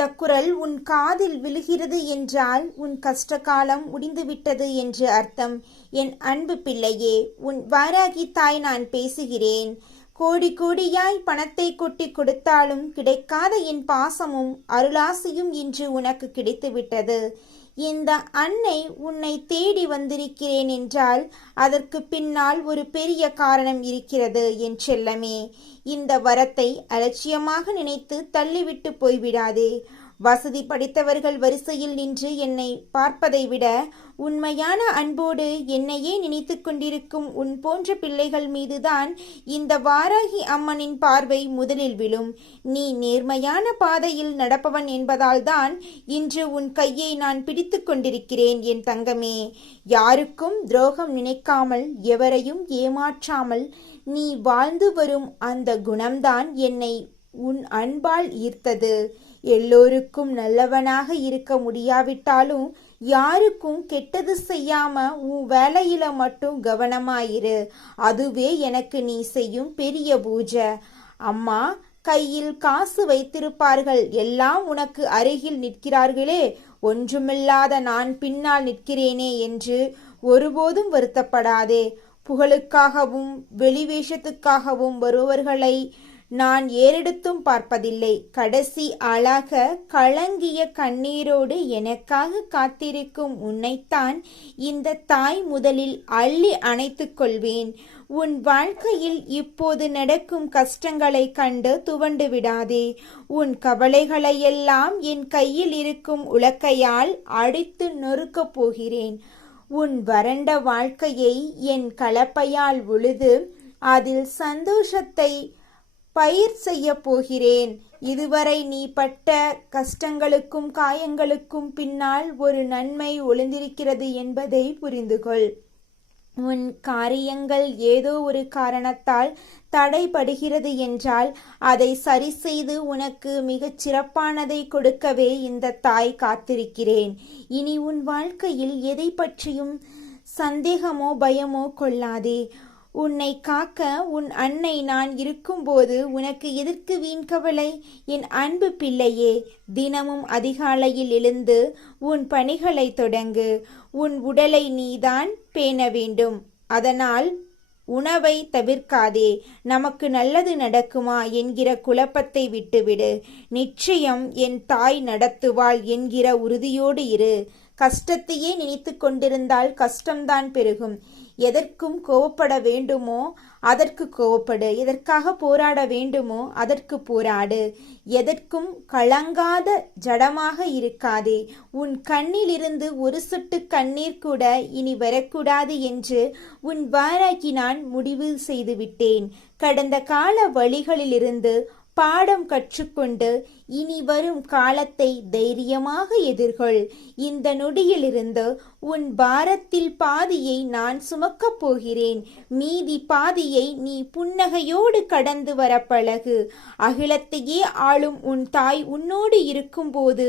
இந்த குரல் உன் காதில் விழுகிறது என்றால் உன் கஷ்டகாலம் முடிந்துவிட்டது என்று அர்த்தம். என் அன்பு பிள்ளையே, உன் வாராகி தாய் நான் பேசுகிறேன். கோடி கோடியாய் பணத்தை கொட்டி கொடுத்தாலும் கிடைக்காத என் பாசமும் அருளாசியும் இன்று உனக்கு கிடைத்துவிட்டது. இந்த அன்னை உன்னை தேடி வந்திருக்கிறேன் என்றால் அதற்கு பின்னால் ஒரு பெரிய காரணம் இருக்கிறது என் செல்லமே. இந்த வரத்தை அலட்சியமாக நினைத்து தள்ளிவிட்டு போய்விடாதே. வசதி படைத்தவர்கள் வரிசையில் நின்று என்னை பார்ப்பதை விட உண்மையான அன்போடு என்னையே நினைத்து கொண்டிருக்கும் உன் போன்ற பிள்ளைகள் மீதுதான் இந்த வாராகி அம்மனின் பார்வை முதலில் விழும். நீ நேர்மையான பாதையில் நடப்பவன் என்பதால் தான் இன்று உன் கையை நான் பிடித்து கொண்டிருக்கிறேன் என் தங்கமே. யாருக்கும் துரோகம் நினைக்காமல் எவரையும் ஏமாற்றாமல் நீ வாழ்ந்து வரும் அந்த குணம்தான் என்னை உன் அன்பால் ஈர்த்தது. எல்லோருக்கும் நல்லவனாக இருக்க முடியாவிட்டாலும் யாருக்கும் கெட்டது செய்யாம உன் வேலையில மட்டும் கவனமாயிரு. அதுவே எனக்கு நீ செய்யும் பெரிய பூஜை. அம்மா கையில் காசு வைத்திருப்பார்கள், எல்லாம் உனக்கு அருகில் நிற்கிறார்களே, ஒன்றுமில்லாத நான் பின்னால் நிற்கிறேனே என்று ஒருபோதும் வருத்தப்படாதே. புகழுக்காகவும் வெளிவேஷத்துக்காகவும் வருபவர்களை நான் ஏறெடுத்தும் பார்ப்பதில்லை. கடைசி ஆளாக கலங்கிய கண்ணீரோடு எனக்காக காத்திருக்கும் உன்னைத்தான் இந்த தாய் முதலில் அள்ளி அணைத்துக் கொள்வேன். உன் வாழ்க்கையில் இப்போது நடக்கும் கஷ்டங்களை கண்டு துவண்டு விடாதே. உன் கவலைகளையெல்லாம் என் கையில் இருக்கும் உலக்கையால் அடித்து நொறுக்கப் போகிறேன். உன் வறண்ட வாழ்க்கையை என் கலப்பையால் உழுது அதில் சந்தோஷத்தை பயிர் செய்ய போகிறேன். இதுவரை நீ பட்ட கஷ்டங்களுக்கும் காயங்களுக்கும் பின்னால் ஒரு நன்மை ஒளிந்திருக்கிறது என்பதை புரிந்துகொள். உன் காரியங்கள் ஏதோ ஒரு காரணத்தால் தடைபடுகிறது என்றால் அதை சரி செய்து உனக்கு மிகச் சிறப்பானதை கொடுக்கவே இந்த தாய் காத்திருக்கிறேன். இனி உன் வாழ்க்கையில் எதை பற்றியும் சந்தேகமோ பயமோ கொள்ளாதே. உன்னை காக்க உன் அன்னை நான் இருக்கும்போது உனக்கு எதற்கு வீண் கவலை? என் அன்பு பிள்ளையே, தினமும் அதிகாலையில் எழுந்து உன் பணிகளை தொடங்கு. உன் உடலை நீதான் பேண வேண்டும். அதனால் உணவை தவிர்க்காதே. நமக்கு நல்லது நடக்குமா என்கிற குழப்பத்தை விட்டுவிடு. நிச்சயம் என் தாய் நடத்துவாள் என்கிற உறுதியோடு இரு. கஷ்டத்தையே நினைத்து கொண்டிருந்தால் கஷ்டம்தான் பெருகும். எதற்கும் கோவப்பட வேண்டுமோ அதற்கு கோவப்படு. எதற்காக போராட வேண்டுமோ அதற்கு போராடு. எதற்கும் கலங்காத ஜடமாக இருக்காதே. உன் கண்ணிலிருந்து ஒரு சொட்டு கண்ணீர் கூட இனி வரக்கூடாது என்று உன் வாராகி நான் முடிவு செய்துவிட்டேன். கடந்த கால வழிகளிலிருந்து பாடம் கற்றுக்கொண்டு இனி வரும் காலத்தை தைரியமாக எதிர்கொள். இந்த நொடியிலிருந்து உன் பாரத்தில் பாதியை நான் சுமக்கப் போகிறேன். மீதி பாதியை நீ புன்னகையோடு கடந்து வர பழகு. அகிலத்தையே ஆளும் உன் தாய் உன்னோடு இருக்கும்போது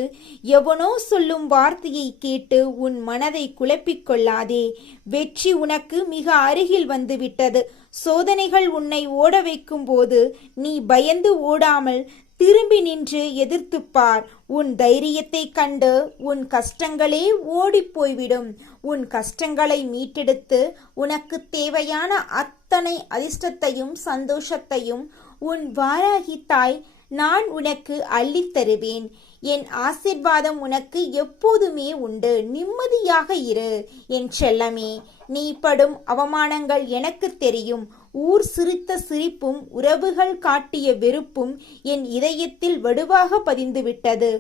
எவனோ சொல்லும் வார்த்தையை கேட்டு உன் மனதை குழப்பிக் கொள்ளாதே. வெற்றி உனக்கு மிக அருகில் வந்துவிட்டது. சோதனைகள் உன்னை ஓட வைக்கும் போது நீ பயந்து ஓடாமல் திரும்பி நின்று எதிர்த்துப்பார். உன் தைரியத்தை கண்டு உன் கஷ்டங்களே ஓடி போய்விடும். உன் கஷ்டங்களை மீட்டெடுத்து உனக்கு தேவையான அத்தனை அதிர்ஷ்டத்தையும் சந்தோஷத்தையும் உன் வாராகி தாய் நான் உனக்கு அள்ளித் தருவேன். என் ஆசீர்வாதம் உனக்கு எப்போதுமே உண்டு. நிம்மதியாக இரு என் செல்லமே. நீ படும் அவமானங்கள் எனக்கு தெரியும். ஊர் சிரித்த சிரிப்பும் உறவுகள் காட்டிய வெறுப்பும் என் இதயத்தில் வடுவாக பதிந்துவிட்டது.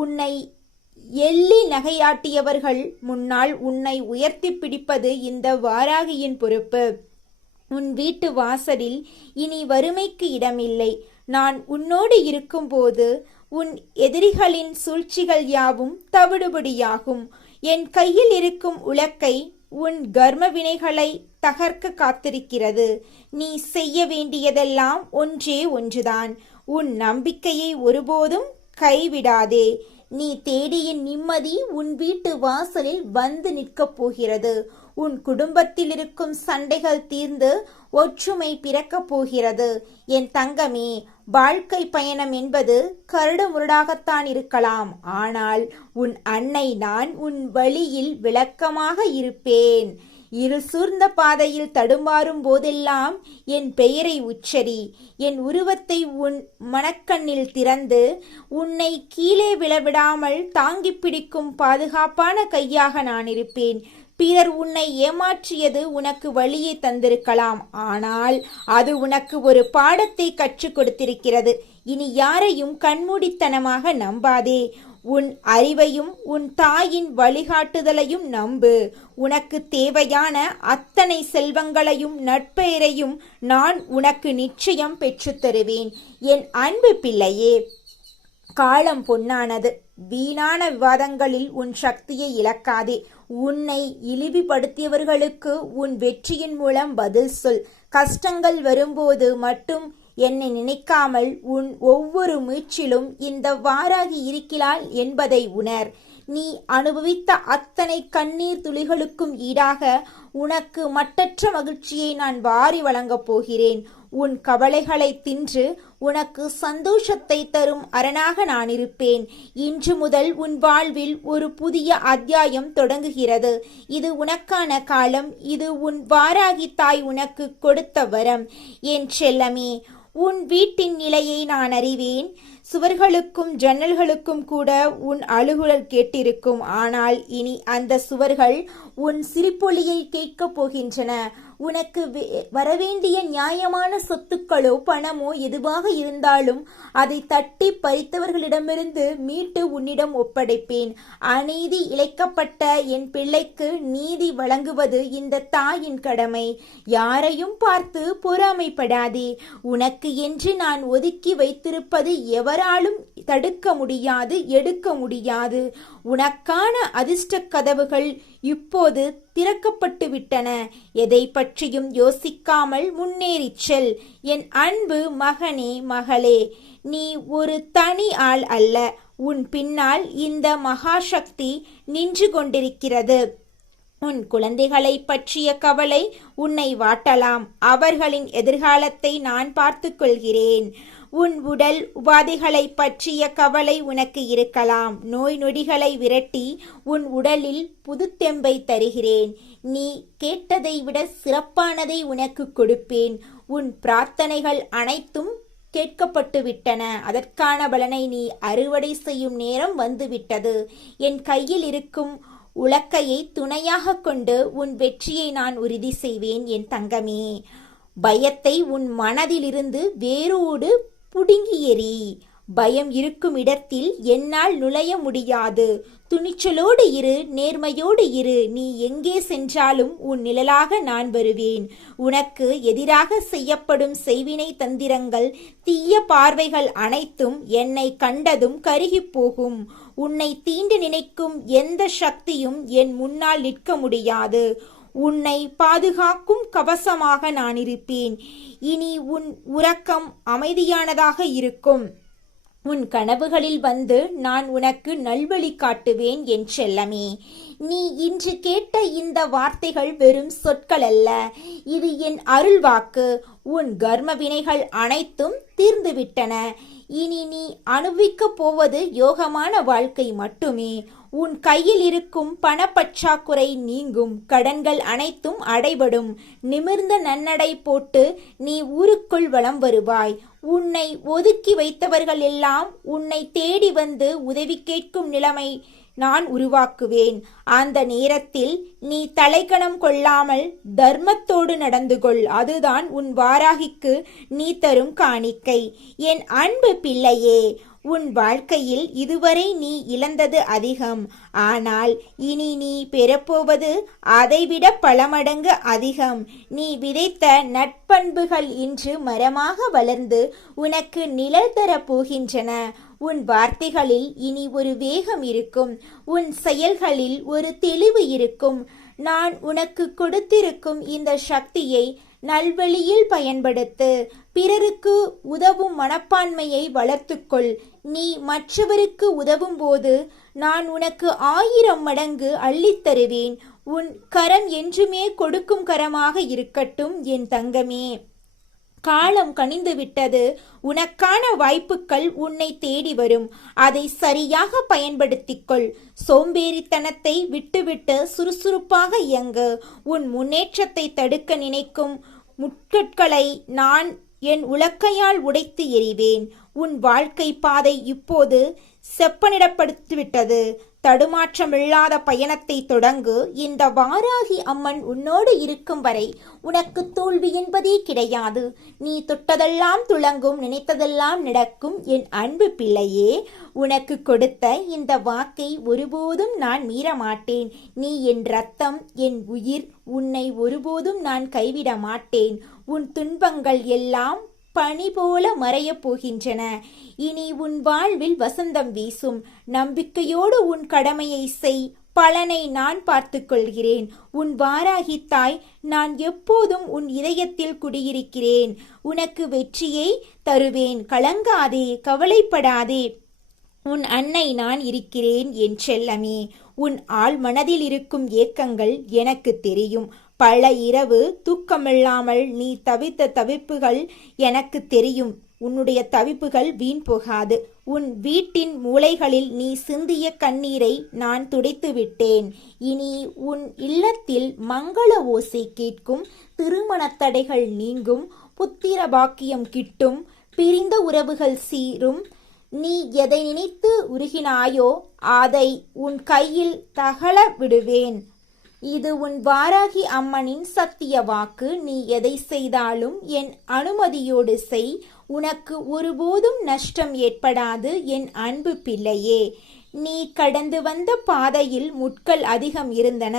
உன்னை எள்ளி நகையாட்டியவர்கள் முன்னால் உன்னை உயர்த்தி பிடிப்பது இந்த வாராகியின் பொறுப்பு. உன் வீட்டு வாசலில் இனி வறுமைக்கு இடமில்லை. நான் உன்னோடு இருக்கும்போது உன் எதிரிகளின் சூழ்ச்சிகள் யாவும் தவிடுபடியாகும். என் கையில் இருக்கும் உலக்கை உன் கர்ம வினைகளை தகர்க்க காத்திருக்கிறது. நீ செய்ய வேண்டியதெல்லாம் ஒன்றே ஒன்றுதான். உன் நம்பிக்கையை ஒருபோதும் கைவிடாதே. நீ தேடிய நிம்மதி உன் வீட்டு வாசலில் வந்து நிற்கப் போகிறது. உன் குடும்பத்தில் இருக்கும் சண்டைகள் தீர்ந்து ஒற்றுமை பிறக்கப் போகிறது. என் தங்கமே, வாழ்க்கை பயணம் என்பது கரடு முரடாகத்தான் இருக்கலாம். ஆனால் உன் அன்னை நான் உன் வழியில் விளக்கமாக இருப்பேன். இருள் சூழ்ந்த பாதையில் தடுமாறும் போதெல்லாம் என் பெயரை உச்சரி. என் உருவத்தை உன் மனக்கண்ணில் திறந்து உன்னை கீழே விழவிடாமல் தாங்கி பிடிக்கும் பாதுகாப்பான கையாக நான் இருப்பேன். பிறர் உன்னை ஏமாற்றியது உனக்கு வழியை தந்திருக்கலாம். ஆனால் அது உனக்கு ஒரு பாடத்தை கற்றுக் கொடுத்திருக்கிறது. இனி யாரையும் கண்மூடித்தனமாக நம்பாதே. உன் அறிவையும் உன் தாயின் வழிகாட்டுதலையும் நம்பு. உனக்கு தேவையான அத்தனை செல்வங்களையும் நட்பெயரையும் நான் உனக்கு நிச்சயம் பெற்றுத் தருவேன். என் அன்பு பிள்ளையே, காலம் பொன்னானது. வீணான விவாதங்களில் உன் சக்தியை இழக்காதே. உன்னை இழிவுபடுத்தியவர்களுக்கு உன் வெற்றியின் மூலம் பதில் சொல். கஷ்டங்கள் வரும்போது மட்டும் என்னை நினைக்காமல் உன் ஒவ்வொரு மூச்சிலும் இந்த வாராகி இருக்கிறாள் என்பதை உணர். நீ அனுபவித்த அத்தனை கண்ணீர் துளிகளுக்கும் ஈடாக உனக்கு மட்டற்ற மகிழ்ச்சியை நான் வாரி வழங்கப் போகிறேன். உன் கவலைகளை தின்று உனக்கு சந்தோஷத்தை தரும் அரணாக நான் இருப்பேன். இன்று முதல் உன் வாழ்வில் ஒரு புதிய அத்தியாயம் தொடங்குகிறது. இது உனக்கான காலம். இது உன் வாராகி தாய் உனக்கு கொடுத்த வரம். என் செல்லமே, உன் வீட்டின் நிலையை நான் அறிவேன். சுவர்களுக்கும் ஜன்னல்களுக்கும் கூட உன் அழுகுரல் கேட்டிருக்கும். ஆனால் இனி அந்த சுவர்கள் உன் சிரிப்பொலியை கேட்கப் போகின்றன. உனக்கு வரவேண்டிய நியாயமான சொத்துக்களோ பணமோ எதுவாக இருந்தாலும் அதை தட்டி பறித்தவர்களிடமிருந்து மீட்டு உன்னிடம் ஒப்படைப்பேன். அநீதி இழைக்கப்பட்ட என் பிள்ளைக்கு நீதி வழங்குவது இந்த தாயின் கடமை. யாரையும் பார்த்து பொறாமைப்படாதே. உனக்கு என்று நான் ஒதுக்கி வைத்திருப்பது எவராலும் தடுக்க முடியாது, எடுக்க முடியாது. உனக்கான அதிர்ஷ்ட கதவுகள் இப்போது திறக்கப்பட்டு விட்டன. எதை பற்றியும் யோசிக்காமல் முன்னேறிச் செல். என் அன்பு மகனே, மகளே, நீ ஒரு தனி ஆள் அல்ல. உன் பின்னால் இந்த மகாசக்தி நின்று கொண்டிருக்கிறது. உன் குழந்தைகளை பற்றிய கவலை உன்னை வாட்டலாம். அவர்களின் எதிர்காலத்தை நான் பார்த்து கொள்கிறேன். உன் உடல் உபாதைகளை பற்றிய கவலை உனக்கு இருக்கலாம். நோய் நொடிகளை விரட்டி உன் உடலில் புதுத்தெம்பை தருகிறேன். நீ கேட்டதை விட சிறப்பானதை உனக்கு கொடுப்பேன். உன் பிரார்த்தனைகள் அனைத்தும் கேட்கப்பட்டு விட்டன. அதற்கான பலனை நீ அறுவடை செய்யும் நேரம் வந்துவிட்டது. என் கையில் இருக்கும் உலக்கையை துணையாக கொண்டு உன் வெற்றியை நான் உறுதி செய்வேன். என் தங்கமே, பயத்தை உன் மனதிலிருந்து வேரோடு புடுங்கி எறி. பயம் இருக்கும் இடத்தில் என்னால் நுழைய முடியாது. துணிச்சலோடு இரு, நேர்மையோடு இரு. நீ எங்கே சென்றாலும் உன் நிழலாக நான் வருவேன். உனக்கு எதிராக செய்யப்படும் செய்வினை தந்திரங்கள், தீய பார்வைகள் அனைத்தும் என்னை கண்டதும் கருகி போகும். உன்னை தீண்டு நினைக்கும் எந்த சக்தியும் என் முன்னால் நிற்க முடியாது. உன்னை பாதுகாக்கும் கவசமாக நான் இருப்பேன். இனி உன் உறக்கம் அமைதியானதாக இருக்கும். உன் கனவுகளில் வந்து நான் உனக்கு நல்வழி காட்டுவேன். என் செல்லமே, நீ இன்று கேட்ட இந்த வார்த்தைகள் வெறும் சொற்கள் அல்ல. இது என் அருள் வாக்கு. உன் கர்ம வினைகள் அனைத்தும் தீர்ந்துவிட்டன. இனி நீ அனுபவிக்கப் போவது யோகமான வாழ்க்கை மட்டுமே. உன் கையில் இருக்கும் பணப்பற்றாக்குறை நீங்கும். கடன்கள் அனைத்தும் அடைபடும். நிமிர்ந்த நன்னடை போட்டு நீ ஊருக்குள் வலம் வருவாய். உன்னை ஒதுக்கி வைத்தவர்கள் எல்லாம் உன்னை தேடி வந்து உதவி கேட்கும் நிலைமை நான் உருவாக்குவேன். அந்த நேரத்தில் நீ தலைக்கணம் கொள்ளாமல் தர்மத்தோடு நடந்து கொள். அதுதான் உன் வாராகிக்கு நீ தரும் காணிக்கை. என் அன்பு பிள்ளையே, உன் வாழ்க்கையில் இதுவரை நீ இழந்தது அதிகம். ஆனால் இனி நீ பெறப்போவது அதைவிட பல மடங்கு அதிகம். நீ விதைத்த நட்பண்புகள் இன்று மரமாக வளர்ந்து உனக்கு நிழல் தரப் போகின்றன. உன் வார்த்தைகளில் இனி ஒரு வேகம் இருக்கும். உன் செயல்களில் ஒரு தெளிவு இருக்கும். நான் உனக்கு கொடுத்திருக்கும் இந்த சக்தியை நல்வழியில் பயன்படுத்து. பிறருக்கு உதவும் மனப்பான்மையை வளர்த்துக்கொள். நீ மற்றவருக்கு உதவும் போது நான் உனக்கு 1000 மடங்கு அள்ளித் தருவேன். உன் கரம் என்றுமே கொடுக்கும் கரமாக இருக்கட்டும் என் தங்கமே. காலம் கனிந்து விட்டது. உனக்கான வாய்ப்புகள் உன்னை தேடி வரும். அதை சரியாக பயன்படுத்திக்கொள். சோம்பேறித்தனத்தை விட்டுவிட்டு சுறுசுறுப்பாக இயங்கு. உன் முன்னேற்றத்தை தடுக்க நினைக்கும் முட்கட்களை நான் என் உலக்கையால் உடைத்து எறிவேன். உன் வாழ்க்கை பாதை இப்போது செப்பனிடப்படுத்திவிட்டது. தடுமாற்றமில்லாத பயணத்தை தொடங்கு. இந்த வாராகி அம்மன் உன்னோடு இருக்கும் வரை உனக்கு தோல்வி என்பதே கிடையாது. நீ தொட்டதெல்லாம் துளங்கும், நினைத்ததெல்லாம் நடக்கும் என் அன்பு பிள்ளையே. உனக்கு கொடுத்த இந்த வாக்கை ஒருபோதும் நான் மீற மாட்டேன். நீ என் ரத்தம், என் உயிர். உன்னை ஒருபோதும் நான் கைவிட மாட்டேன். உன் துன்பங்கள் எல்லாம் பனி போல மறையப் போகின்றன. இனி உன் வாழ்வில் வசந்தம் வீசும். நம்பிக்கையோடு உன் கடமையை செய். பலனை நான் பார்த்து கொள்கிறேன். உன் வாராகி தாய் நான் எப்போதும் உன் இதயத்தில் குடியிருக்கிறேன். உனக்கு வெற்றியை தருவேன். கலங்காதே, கவலைப்படாதே. உன் அன்னை நான் இருக்கிறேன் என் செல்லமே. உன் ஆழ் மனதில் இருக்கும் ஏக்கங்கள் எனக்கு தெரியும். பல இரவு தூக்கமில்லாமல் நீ தவித்த தவிப்புகள் எனக்கு தெரியும். உன்னுடைய தவிப்புகள் வீண் போகாது. உன் வீட்டின் மூலைகளில் நீ சிந்திய கண்ணீரை நான் துடைத்து விட்டேன். இனி உன் இல்லத்தில் மங்கள ஓசை கேட்கும். திருமண தடைகள் நீங்கும். புத்திர பாக்கியம் கிட்டும். பிரிந்த உறவுகள் சீரும். நீ எதை நினைத்து உருகினாயோ அதை உன் கையில் தகல விடுவேன். இது உன் வாராகி அம்மனின் சத்திய வாக்கு. நீ எதை செய்தாலும் என் அனுமதியோடு செய். உனக்கு ஒருபோதும் நஷ்டம் ஏற்படாது என் அன்பு பிள்ளையே. நீ கடந்து வந்த பாதையில் முட்கள் அதிகம் இருந்தன.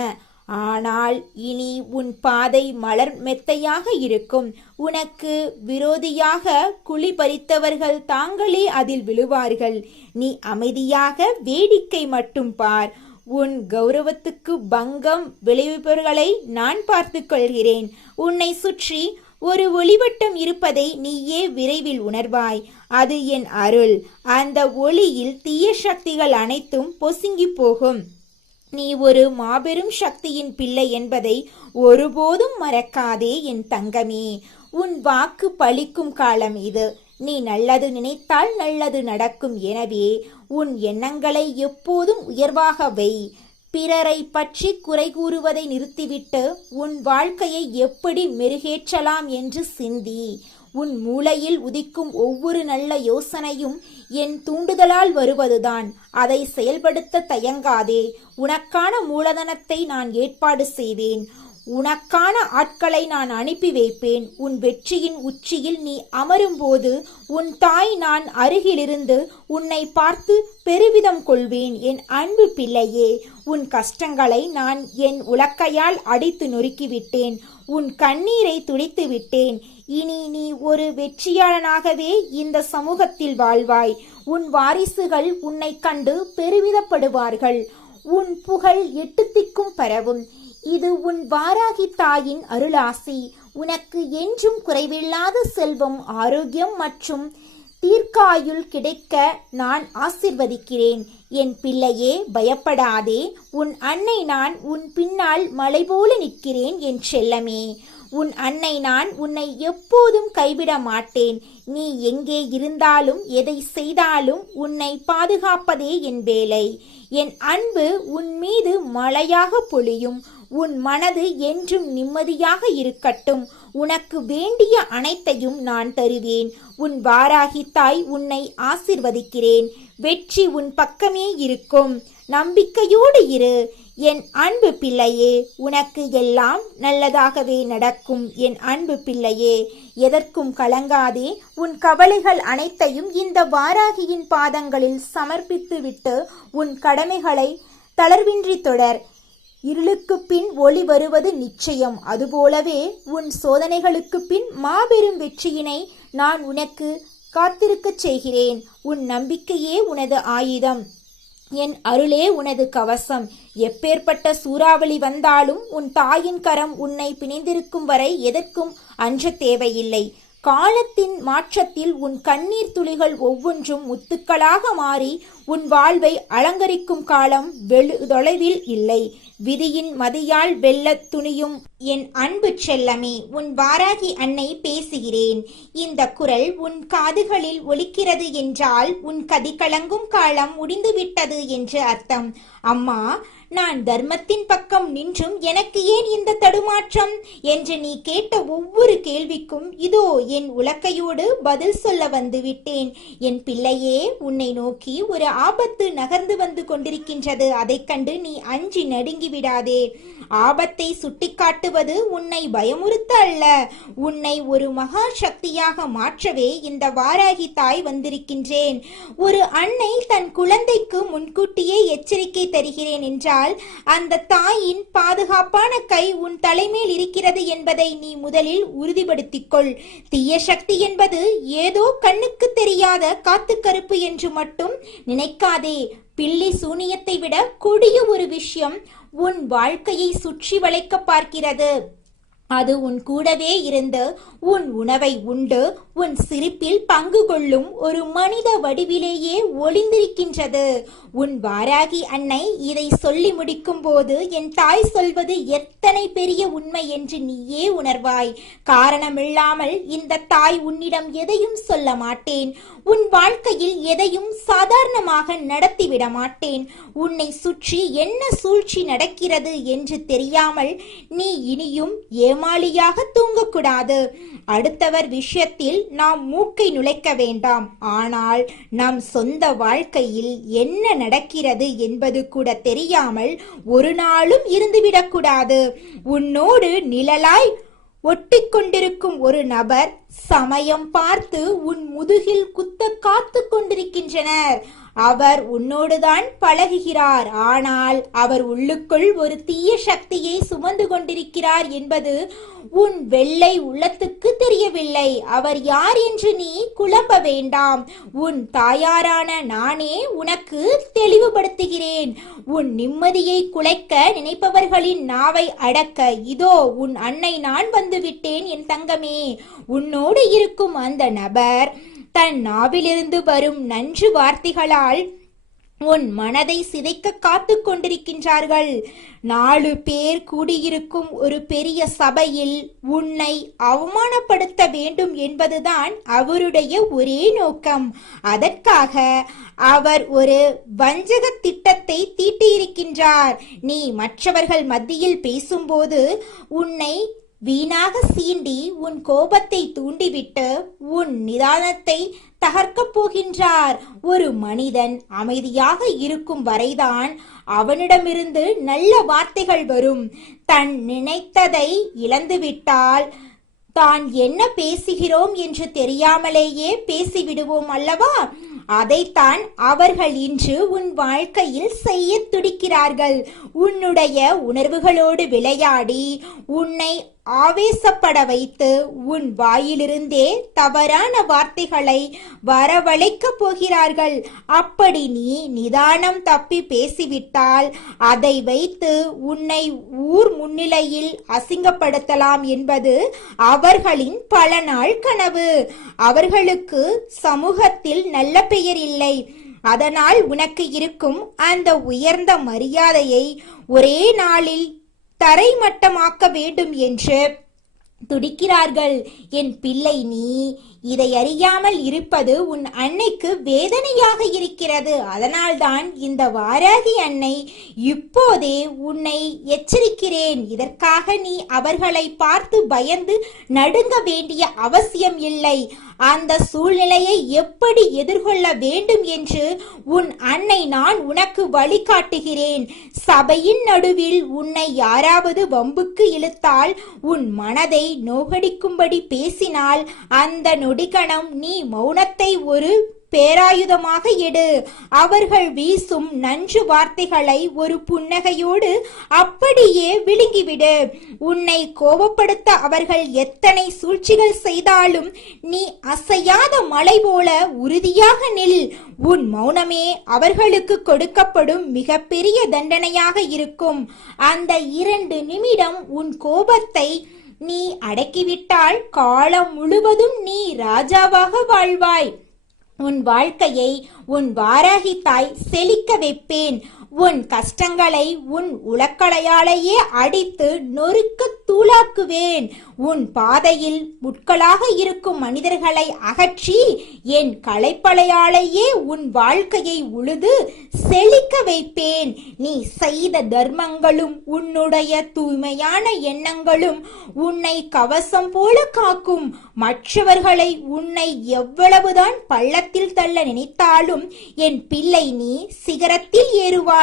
ஆனால் இனி உன் பாதை மலர் மெத்தையாக இருக்கும். உனக்கு விரோதியாக குழி பறித்தவர்கள் தாங்களே அதில் விழுவார்கள். நீ அமைதியாக வேடிக்கை மட்டும் பார். உன் கௌரவத்துக்கு பங்கம் விளைவிப்பவர்களை நான் பார்த்து கொள்கிறேன். உன்னை சுற்றி ஒரு ஒளிவட்டம் இருப்பதை நீயே விரைவில் உணர்வாய். அது என் அருள். அந்த ஒளியில் தீய சக்திகள் அனைத்தும் பொசுங்கி போகும். நீ ஒரு மாபெரும் சக்தியின் பிள்ளை என்பதை ஒருபோதும் மறக்காதே என் தங்கமே. உன் வாக்கு பலிக்கும் காலம் இது. நீ நல்லது நினைத்தால் நல்லது நடக்கும். எனவே உன் எண்ணங்களை எப்போதும் உயர்வாக வை. பிறரை பற்றி குறை கூறுவதை நிறுத்திவிட்டு உன் வாழ்க்கையை எப்படி மெருகேற்றலாம் என்று சிந்தி. உன் மூளையில் உதிக்கும் ஒவ்வொரு நல்ல யோசனையும் என் தூண்டுதலால் வருவதுதான். அதை செயல்படுத்த தயங்காதே. உனக்கான மூலதனத்தை நான் ஏற்பாடு செய்வேன். உனக்கான ஆட்களை நான் அனுப்பி வைப்பேன். உன் வெற்றியின் உச்சியில் நீ அமரும்போது உன் தாய் நான் அருகிலிருந்து உன்னை பார்த்து பெருமிதம் கொள்வேன். என் அன்பு பிள்ளையே, உன் கஷ்டங்களை நான் என் உலக்கையால் அடித்து நொறுக்கிவிட்டேன். உன் கண்ணீரை துடைத்து விட்டேன். இனி நீ ஒரு வெற்றியாளனாகவே இந்த சமூகத்தில் வாழ்வாய். உன் வாரிசுகள் உன்னை கண்டு பெருமிதப்படுவார்கள். உன் புகழ் எட்டு திக்கும் பரவும். இது உன் வாராகி தாயின் அருளாசி. உனக்கு என்றும் குறைவில்லாத செல்வம், ஆரோக்கியம் மற்றும் தீர்க்காயுள் கிடைக்க நான் ஆசிர்வதிக்கிறேன். என் பிள்ளையே, பயப்படாதே. உன் அன்னை நான் உன் பின்னால் மலை போல நிற்கிறேன் என் செல்லமே. உன் அன்னை நான் உன்னை எப்போதும் கைவிட மாட்டேன். நீ எங்கே இருந்தாலும் எதை செய்தாலும் உன்னை பாதுகாப்பதே என் வேலை. என் அன்பு உன் மீது மழையாக பொழியும். உன் மனது என்றும் நிம்மதியாக இருக்கட்டும். உனக்கு வேண்டிய அனைத்தையும் நான் தருவேன். உன் வாராகி தாய் உன்னை ஆசிர்வதிக்கிறேன். வெற்றி உன் பக்கமே இருக்கும். நம்பிக்கையோடு இரு என் அன்பு பிள்ளையே. உனக்கு எல்லாம் நல்லதாகவே நடக்கும் என் அன்பு பிள்ளையே. எதற்கும் கலங்காதே. உன் கவலைகள் அனைத்தையும் இந்த வாராகியின் பாதங்களில் சமர்ப்பித்துவிட்டு உன் கடமைகளை தளர்வின்றி தொடர். இருளுக்கு பின் ஒளி வருவது நிச்சயம். அதுபோலவே உன் சோதனைகளுக்கு பின் மாபெரும் வெற்றியினை நான் உனக்கு காத்திருக்கச் செய்கிறேன். உன் நம்பிக்கையே உனது ஆயுதம். என் அருளே உனது கவசம். எப்பேற்பட்ட சூறாவளி வந்தாலும் உன் தாயின் கரம் உன்னை பிணைந்திருக்கும் வரை எதற்கும் அஞ்ச தேவையில்லை. காலத்தின் மாற்றத்தில் உன் கண்ணீர் துளிகள் ஒவ்வொன்றும் முத்துக்களாக மாறி உன் வாழ்வை அலங்கரிக்கும் காலம் தொலைவில் இல்லை. விதியின் மதியால் வெல்லத் துணியும் என் அன்பு செல்லமே, உன் வாராகி அன்னை பேசுகிறேன். இந்த குரல் உன் காதுகளில் ஒலிக்கிறது என்றால் உன் கதி கலங்கும் காலம் முடிந்துவிட்டது என்று அர்த்தம். அம்மா, நான் தர்மத்தின் பக்கம் நின்றும் எனக்கு ஏன் இந்த தடுமாற்றம் என்று நீ கேட்ட ஒவ்வொரு கேள்விக்கும் இதோ என் உலக்கையோடு பதில் சொல்ல வந்து விட்டேன். என் பிள்ளையே, உன்னை நோக்கி ஒரு ஆபத்து நகர்ந்து வந்து கொண்டிருக்கின்றது. அதைக் கண்டு நீ அஞ்சி நடுங்கி விடாதே. ஆபத்தை சுட்டிக்காட்டுவது உன்னை பயமுறுத்த அல்ல, உன்னை ஒரு மகா சக்தியாக மாற்றவே இந்த வாராகி தாய் வந்திருக்கின்றேன். ஒரு அன்னை தன் குழந்தைக்கு முன்கூட்டியே எச்சரிக்கை தருகிறேன் என்றால் அந்த தாயின் பாதுகாப்பான கை உன் தலைமேல் இருக்கிறது என்பதை நீ முதலில் உறுதிப்படுத்திக்கொள். தீய சக்தி என்பது ஏதோ கண்ணுக்கு தெரியாத காத்துக்கருப்பு என்று மட்டும் நினைக்காதே. பில்லி சூனியத்தை விட கொடிய ஒரு விஷயம் உன் வாழ்க்கையை சுற்றி வளைக்க பார்க்கிறது. அது உன் கூடவே இருந்து உன் உணவை உண்டு உன் சிரிப்பில் பங்கு கொள்ளும் ஒரு மனித வடிவிலேயே ஒளிந்திருக்கின்றது. உன் வாராகி அன்னை இதை சொல்லி முடிக்கும் போது என் தாய் சொல்வது எத்தனை பெரிய உண்மை என்று நீயே உணர்வாய். காரணமில்லாமல் இந்த தாய் உன்னிடம் எதையும் சொல்ல மாட்டேன். உன் வாழ்க்கையில் எதையும் சாதாரணமாக நடத்திவிட மாட்டேன். உன்னை சுற்றி என்ன சூழ்ச்சி நடக்கிறது என்று தெரியாமல் நீ இனியும் ஏமாளியாக தூங்கக்கூடாது. அடுத்தவர் விஷயத்தில் நாம் மூக்கை நுழைக்க வேண்டாம். ஆனால் நம் சொந்த வாழ்க்கையில் என்ன நடக்கிறது என்பது கூட தெரியாமல் ஒரு நாளும் இருந்துவிடக்கூடாது. உன்னோடு நிழலாய் ஒட்டிக்கொண்டிருக்கும் ஒரு நபர் சமயம் பார்த்து உன் முதுகில் குத்த காத்து கொண்டிருக்கின்றனர். அவர் உன்னோடுதான் பழகுகிறார், ஆனால் அவர் உள்ளுக்குள் ஒரு தீய சக்தியை சுமந்து கொண்டிருக்கிறார் என்பது உன் வெள்ளை உள்ளத்துக்கு தெரியவில்லை. அவர் யார் என்று நீ குழப்ப வேண்டாம். உன் தாயாரான நானே உனக்கு தெளிவுபடுத்துகிறேன். உன் நிம்மதியை குலைக்க நினைப்பவர்களின் நாவை அடக்க இதோ உன் அன்னை நான் வந்துவிட்டேன். என் தங்கமே, உன்னோடு இருக்கும் அந்த நபர் தன் நாவிலிருந்து வரும் நன்று வார்த்தைகளால் உன் மனதை சிதைக்க காத்து கொண்டிருக்கின்றார்கள். 4 பேர் கூடியிருக்கும் ஒரு பெரிய சபையில் உன்னை அவமானப்படுத்த வேண்டும் என்பதுதான் அவருடைய ஒரே நோக்கம். அதற்காக அவர் ஒரு வஞ்சக திட்டத்தை தீட்டியிருக்கின்றார். நீ மற்றவர்கள் மத்தியில் பேசும்போது உன்னை வீணாக சீண்டி உன் கோபத்தை தூண்டிவிட்டு உன் நிதானத்தை தகர்க்கப் போகின்றார். ஒரு மனிதன் அமைதியாக இருக்கும் வரைதான் அவனிடமிருந்து நல்ல வார்த்தைகள் வரும். தன் நினைத்ததை இழந்துவிட்டால் தான் என்ன பேசுகிறோம் என்று தெரியாமலேயே பேசிவிடுவோம் அல்லவா? அதைத்தான் அவர்கள் இன்று உன் வாழ்க்கையில் செய்ய துடிக்கிறார்கள். உன்னுடைய உணர்வுகளோடு விளையாடி உன்னை ஆவேசப்பட வைத்து உன் வாயிலிருந்தே தவறான வார்த்தைகளை வரவழைக்க போகிறார்கள். அப்படி நீ நிதானம் தப்பி பேசிவிட்டால் அதை வைத்து உன்னை ஊர் முன்னிலையில் அசிங்கப்படுத்தலாம் என்பது அவர்களின் பல நாள் கனவு. அவர்களுக்கு சமூகத்தில் நல்ல பெயர் இல்லை. அதனால் உனக்கு இருக்கும் அந்த உயர்ந்த மரியாதையை ஒரே நாளில் தரைமட்டமாக்க வேண்டும் என்று துடிக்கிறார்கள். என் பிள்ளை, நீ இதை அறியாமல் இருப்பது உன் அன்னைக்கு வேதனையாக இருக்கிறது. அதனால்தான் இந்த வாராகி அன்னை இப்போதே உன்னை எச்சரிக்கிறேன். இதற்காக நீ அவர்களை பார்த்து பயந்து நடுங்க வேண்டிய அவசியம் இல்லை. அந்த சூழ்நிலையை எப்படி எதிர்கொள்ள வேண்டும் என்று உன் அன்னை நான் உனக்கு வழிகாட்டுகிறேன். சபையின் நடுவில் உன்னை யாராவது வம்புக்கு இழுத்தால், உன் மனதை நோகடிக்கும்படி பேசினால், அந்த நொடிக்கணம் நீ மௌனத்தை ஒரு பேராயுதமாக எடு. அவர்கள் வீசும் நன்று வார்த்தைகளை ஒரு புன்னகையோடு அப்படியே விழுங்கிவிடு. உன்னை கோபப்படுத்த அவர்கள் எத்தனை சூழ்ச்சிகள் செய்தாலும் நீ அசையாத மலை போல உறுதியாக நில். உன் மௌனமே அவர்களுக்கு கொடுக்கப்படும் மிகப்பெரிய தண்டனையாக இருக்கும். அந்த 2 நிமிடம் உன் கோபத்தை நீ அடக்கிவிட்டால் காலம் முழுவதும் நீ ராஜாவாக வாழ்வாய். உன் வாழ்க்கையை உன் வாராகி தாய் செழிக்க வைப்பேன். உன் கஷ்டங்களை உன் உலக்கலையாலேயே அடித்து நொறுக்க தூளாக்குவேன். உன் பாதையில் முட்களாக இருக்கும் மனிதர்களை அகற்றி என் களைப்பலையாலேயே உன் வாழ்க்கையை உழுது செழிக்க வைப்பேன். நீ செய்த தர்மங்களும் உன்னுடைய தூய்மையான எண்ணங்களும் உன்னை கவசம் போல காக்கும். மற்றவர்களை உன்னை எவ்வளவுதான் பள்ளத்தில் தள்ள நினைத்தாலும் என் பிள்ளை நீ சிகரத்தில் ஏறுவாய்.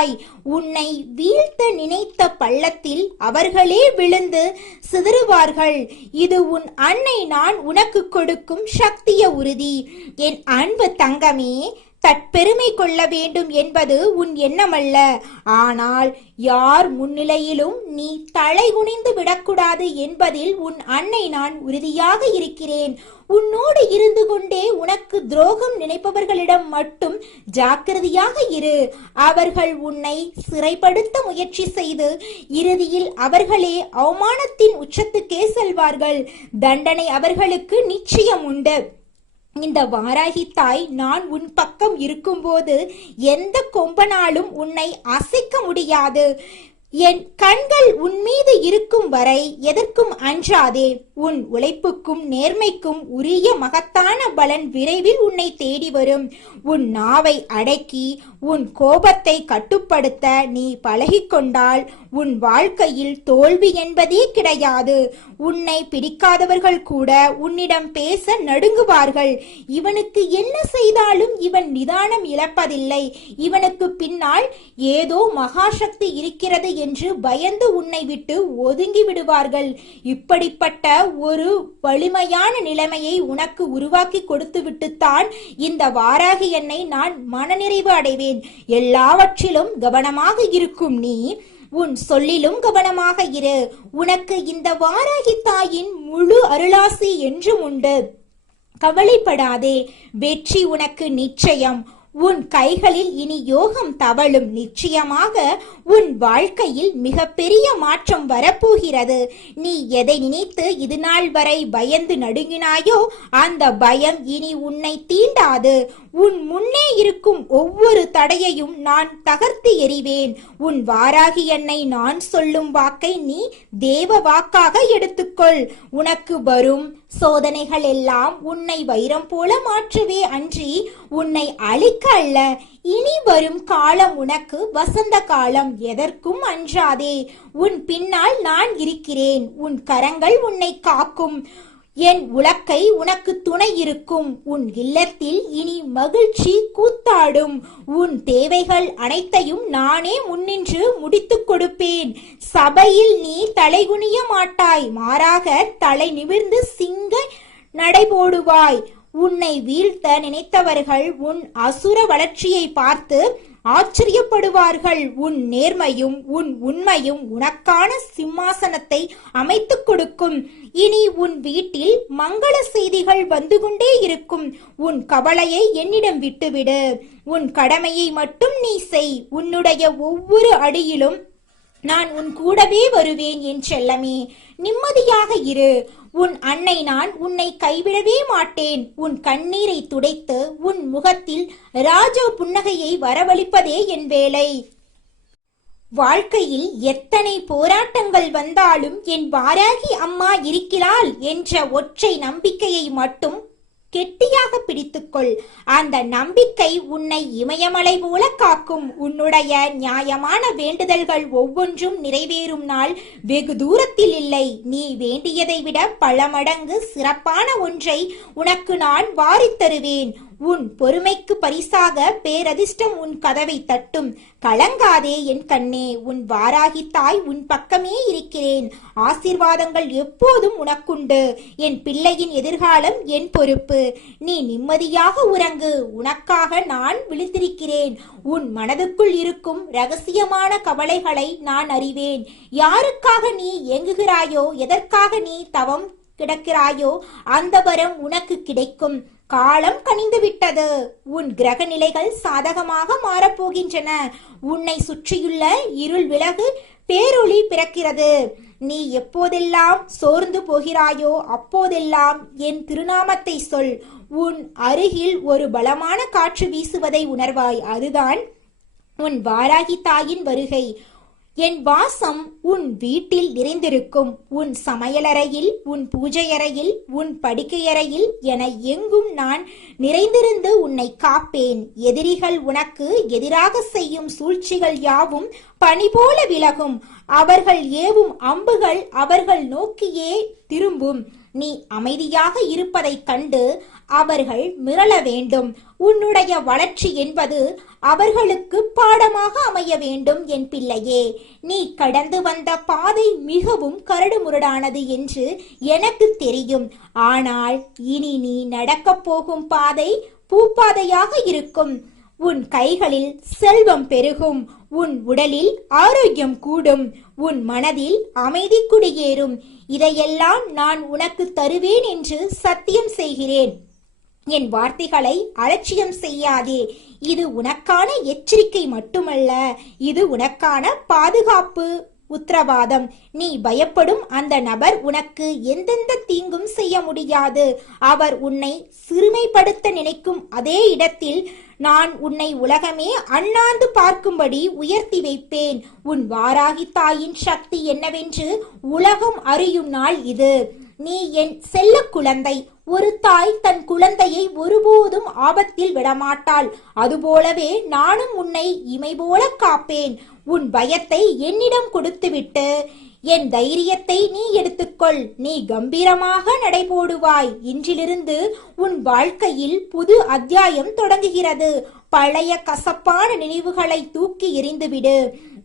உன்னை வீழ்த்த நினைத்த பள்ளத்தில் அவர்களே விழுந்து சிதறுவார்கள். இது உன் அன்னை நான் உனக்கு கொடுக்கும் சக்திய உறுதி. என் அன்பு தங்கமே, தற்பெருமை கொள்ள வேண்டும் என்பது உன் எண்ணமல்ல. ஆனால் யார் முன்னிலையிலும் நீ தலை குனிந்து விடக்கூடாது என்பதில் உன் அன்னை நான் உறுதியாக இருக்கிறேன். உன்னோடு இருந்து கொண்டே உனக்கு துரோகம் நினைப்பவர்களிடம் மட்டும் ஜாக்கிரதையாக இரு. அவர்கள் உன்னை சிறைப்படுத்த முயற்சி செய்து இறுதியில் அவர்களே அவமானத்தின் உச்சத்துக்கே செல்வார்கள். தண்டனை அவர்களுக்கு நிச்சயம் உண்டு. இந்த வாராகி தாய் நான் உன் பக்கம் இருக்கும்போது எந்த கொம்பனாலும் உன்னை அசைக்க முடியாது. என் கண்கள் உன் மீது இருக்கும் வரை எதற்கும் அஞ்சாதே. உன் உழைப்புக்கும் நேர்மைக்கும் உரிய மகத்தான பலன் விரைவில் உன்னை தேடி வரும். உன் நாவை அடக்கி உன் கோபத்தை கட்டுப்படுத்த நீ பழகிக்கொண்டால் உன் வாழ்க்கையில் தோல்வி என்பதே கிடையாது. உன்னை பிடிக்காதவர்கள் கூட உன்னிடம் பேச நடுங்குவார்கள். இவனுக்கு என்ன செய்தாலும் இவன் நிதானம் இழப்பதில்லை, இவனுக்கு பின்னால் ஏதோ மகாசக்தி இருக்கிறது என்று பயந்து உன்னை விட்டு ஒதுங்கி விடுவார்கள். இப்படிப்பட்ட ஒரு வலிமையான நிலைமையை உனக்கு உருவாக்கி கொடுத்து விட்டுத்தான் இந்த வாராகி என்னை நான் மனநிறைவு அடைவேன். எல்லாவற்றிலும் கவனமாக இருக்கும் நீ உன் சொல்லிலும் கவனமாக இரு. உனக்கு இந்த வாராகி தாயின் முழு அருளாசி என்றும் உண்டு. கவலைப்படாதே, வெற்றி உனக்கு நிச்சயம். உன் கைகளில் இனி யோகம் தவழும். நிச்சயமாக உன் வாழ்க்கையில் மிகப்பெரிய மாற்றம் வரப்போகிறது. நீ எதை நினைத்து இது நாள் வரை பயந்து நடுங்கினாயோ அந்த பயம் இனி உன்னை தீண்டாது. உன் முன்னே இருக்கும் ஒவ்வொரு தடையையும் நான் தகர்த்து எறிவேன். உன் வாராகி என்னை நான் சொல்லும் வாக்கை நீ தேவ வாக்காக எடுத்துக்கொள். உனக்கு வரும் சோதனைகள் எல்லாம் உன்னை வைரம் போல மாற்றவே அன்றி உன்னை அழிக்க அல்ல. இனி வரும் காலம் உனக்கு வசந்த காலம். எதற்கும் அஞ்சாதே. உன் பின்னால் நான் இருக்கிறேன். உன் கரங்கள் உன்னை காக்கும். என் உலக்கை உனக்கு துணை இருக்கும். உன் இல்லத்தில் இனி மகிழ்ச்சி கூத்தாடும். உன் தேவைகள் அனைத்தையும் நானே முன்னின்று முடித்துக் கொடுப்பேன். சபையில் நீ தலைகுனிய மாட்டாய், மாறாக தலை நிமிர்ந்து சிங்க நடைபோடுவாய். உன்னை வீழ்த்த நினைத்தவர்கள் உன் அசுர வளர்ச்சியை பார்த்து ஆச்சரியப்படுவார்கள். உன் நேர்மையும் உன் உண்மையும் உனக்கான சிம்மாசனத்தை அமைத்துக் கொடுக்கும். இனி உன் வீட்டில் மங்கள செய்திகள் வந்து கொண்டே இருக்கும். உன் கவலையை என்னிடம் விட்டுவிடு. உன் கடமையை மட்டும் நீ செய். உன்னுடைய ஒவ்வொரு அடியிலும் நான் உன் கூடவே வருவேன் என் செல்லமே. நிம்மதியாக இரு. உன் அன்னை நான் உன்னை கைவிடவே மாட்டேன். உன் கண்ணீரை துடைத்து உன் முகத்தில் ராஜ புன்னகையை வரவழைப்பதே என் வேலை. வாழ்க்கையில் எத்தனை போராட்டங்கள் வந்தாலும் என் வாராகி அம்மா இருக்கிறாள் என்ற ஒற்றை நம்பிக்கையை மட்டும் கெட்டியாக பிடித்துக்கொள். அந்த நம்பிக்கை உன்னை இமயமலை போல காக்கும். உன்னுடைய நியாயமான வேண்டுதல்கள் ஒவ்வொன்றும் நிறைவேறும் நாள் வெகு தூரத்தில் இல்லை. நீ வேண்டியதை விட பல மடங்கு சிறப்பான ஒன்றை உனக்கு நான் வாரித் தருவேன். உன் பொறுமைக்கு பரிசாக பேரதிர்ஷ்டம் உன் கதவை தட்டும். கலங்காதே என் கண்ணே. உன் வாராகி தாய் உன் பக்கமே இருக்கிறேன். ஆசீர்வாதங்கள் எப்போதும் உனக்குண்டு. என் பிள்ளையின் எதிர்காலம் என் பொறுப்பு. நீ நிம்மதியாக உறங்கு. உனக்காக நான் விழித்திருக்கிறேன். உன் மனதுக்குள் இருக்கும் ரகசியமான கவலைகளை நான் அறிவேன். யாருக்காக நீ ஏங்குகிறாயோ, எதற்காக நீ தவம் கிடக்கிறாயோ அந்த வரம் உனக்கு கிடைக்கும். காலம் கனிந்து விட்டது. உன் கிரக நிலைகள் சாதகமாக மாறப்போகின்றன. உன்னை சுற்றியுள்ள இருள் விலகு, பேரொளி பிறக்கிறது. நீ எப்போதெல்லாம் சோர்ந்து போகிறாயோ அப்போதெல்லாம் என் திருநாமத்தை சொல். உன் அருகில் ஒரு பலமான காற்று வீசுவதை உணர்வாய். அதுதான் உன் வாராகி தாயின் வருகை. என் வாசம் உன் வீட்டில் நிறைந்திருக்கும். உன் சமையலறையில், உன் பூஜையறையில், உன் படுக்கையறையில் என எங்கும் நான் நிறைந்திருந்து உன்னை காப்பேன். எதிரிகள் உனக்கு எதிராக செய்யும் சூழ்ச்சிகள் யாவும் பனி போல விலகும். அவர்கள் ஏவும் அம்புகள் அவர்கள் நோக்கியே திரும்பும். நீ அமைதியாக இருப்பதைக் கண்டு அவர்கள் மிரள வேண்டும். உன்னுடைய வளர்ச்சி என்பது அவர்களுக்கு பாடமாக அமைய வேண்டும். என் பிள்ளையே, நீ கடந்து வந்த பாதை மிகவும் கரடுமுரடானது என்று எனக்கு தெரியும். ஆனால் இனி நீ நடக்கப் போகும் பாதை பூப்பாதையாக இருக்கும். உன் கைகளில் செல்வம் பெருகும். உன் உடலில் ஆரோக்கியம் கூடும். உன் மனதில் அமைதி குடியேறும். இதையெல்லாம் நான் உனக்கு தருவேன் என்று சத்தியம் செய்கிறேன். என் வார்த்தைகளை அலட்சியம் செய்யாதே. இது உனக்கான எச்சரிக்கை மட்டுமல்ல, இது உனக்கான பாதுகாப்பு உத்தரவாதம். நீ பயப்படும் அந்த நபர் உனக்கு எந்தெந்த தீங்கும் செய்ய முடியாது. அவர் உன்னை சிறுமைப்படுத்த நினைக்கும் அதே இடத்தில் நான் உன்னை உலகமே அண்ணாந்து பார்க்கும்படி உயர்த்தி வைப்பேன். உன் வாராகி தாயின் சக்தி என்னவென்று உலகம் அறியும் நாள் இது. நீ என் செல்ல குழந்தை. ஒரு தாய் தன் குழந்தையை ஒருபோதும் ஆபத்தில் விடமாட்டாள். அதுபோலவே நானும் உன்னை இமை போல காப்பேன். உன் பயத்தை என்னிடம் கொடுத்துவிட்டு என் தைரியத்தை நீ எடுத்துக்கொள். நீ கம்பீரமாக நடைபோடுவாய். இன்றிலிருந்து உன் வாழ்க்கையில் புது அத்தியாயம் தொடங்குகிறது. பழைய கசப்பான நினைவுகளை தூக்கி எறிந்துவிடு.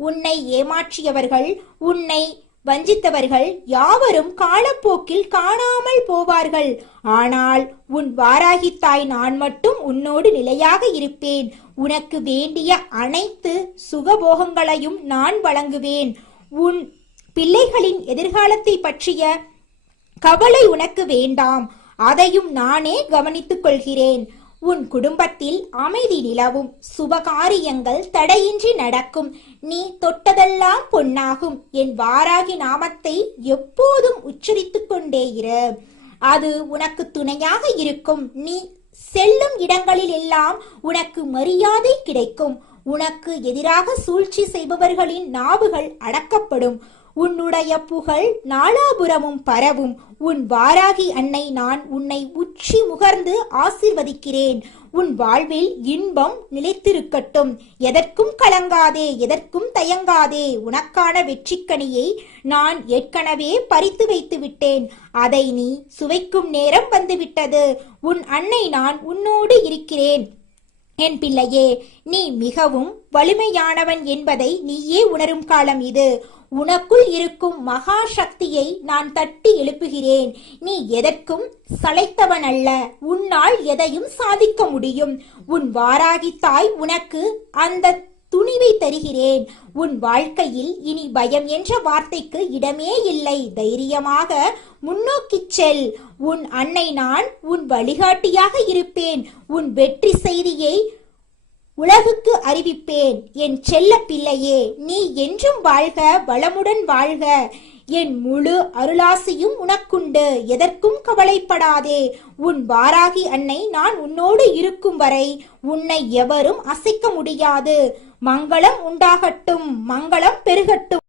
உன்னை ஏமாற்றியவர்கள், உன்னை வஞ்சித்தவர்கள் யாவரும் காலப்போக்கில் காணாமல் போவார்கள். ஆனால் உன் வாராகி தாய் நான் மட்டும் உன்னோடு நிலையாக இருப்பேன். உனக்கு வேண்டிய அனைத்து சுகபோகங்களையும் நான் வழங்குவேன். உன் பிள்ளைகளின் எதிர்காலத்தை பற்றிய கவலை உனக்கு வேண்டாம். அதையும் நானே கவனித்துக் கொள்கிறேன். உன் குடும்பத்தில் அமைதி நிலவும். சுபகாரியங்கள் தடையின்றி நடக்கும். நீ தொட்டதெல்லாம் பொன்னாகும். என் வாராகி நாமத்தை எப்போதும் உச்சரித்துக் கொண்டே இரு. அது உனக்கு துணையாக இருக்கும். நீ செல்லும் இடங்களில் எல்லாம் உனக்கு மரியாதை கிடைக்கும். உனக்கு எதிராக சூழ்ச்சி செய்பவர்களின் நாவுகள் அடக்கப்படும். உன்னுடைய புகழ் நாலாபுரமும் பரவும். உன் வாராகி அன்னை நான் உன்னை உச்சி முகர்ந்து ஆசீர்வதிக்கிறேன். உன் வாழ்வில் இன்பம் நிலைத்திருக்கட்டும். எதற்கும் கலங்காதே, எதற்கும் தயங்காதே. உனக்கான வெற்றிக்கனியை நான் ஏற்கனவே பறித்து வைத்து விட்டேன். அதை நீ சுவைக்கும் நேரம் வந்துவிட்டது. உன் அன்னை நான் உன்னோடு இருக்கிறேன். என் பிள்ளையே, நீ மிகவும் வலிமையானவன் என்பதை நீயே உணரும் காலம் இது. உனக்குள் இருக்கும் மகா சக்தியை நான் தட்டி எழுப்புகிறேன். நீ எதற்கும் சளைத்தவன் அல்ல. உன்னால் எதையும் சாதிக்க முடியும். உன் வாராகி தாய் உனக்கு அந்த துணிவை தருகிறேன். உன் வாழ்க்கையில் இனி பயம் என்ற வார்த்தைக்கு இடமே இல்லை. தைரியமாக முன்னோக்கிச் செல். உன் அன்னை நான் உன் வழிகாட்டியாக இருப்பேன். உன் வெற்றி செய்தியை உலகுக்கு அறிவிப்பேன். என் செல்ல பிள்ளையே, நீ என்றும் வாழ்க, வளமுடன் வாழ்க. என் முழு அருளாசியும் உனக்குண்டு. எதற்கும் கவலைப்படாதே. உன் வாராகி அன்னை நான் உன்னோடு இருக்கும் வரை உன்னை எவரும் அசைக்க முடியாது. மங்களம் உண்டாகட்டும், மங்களம் பெருகட்டும்.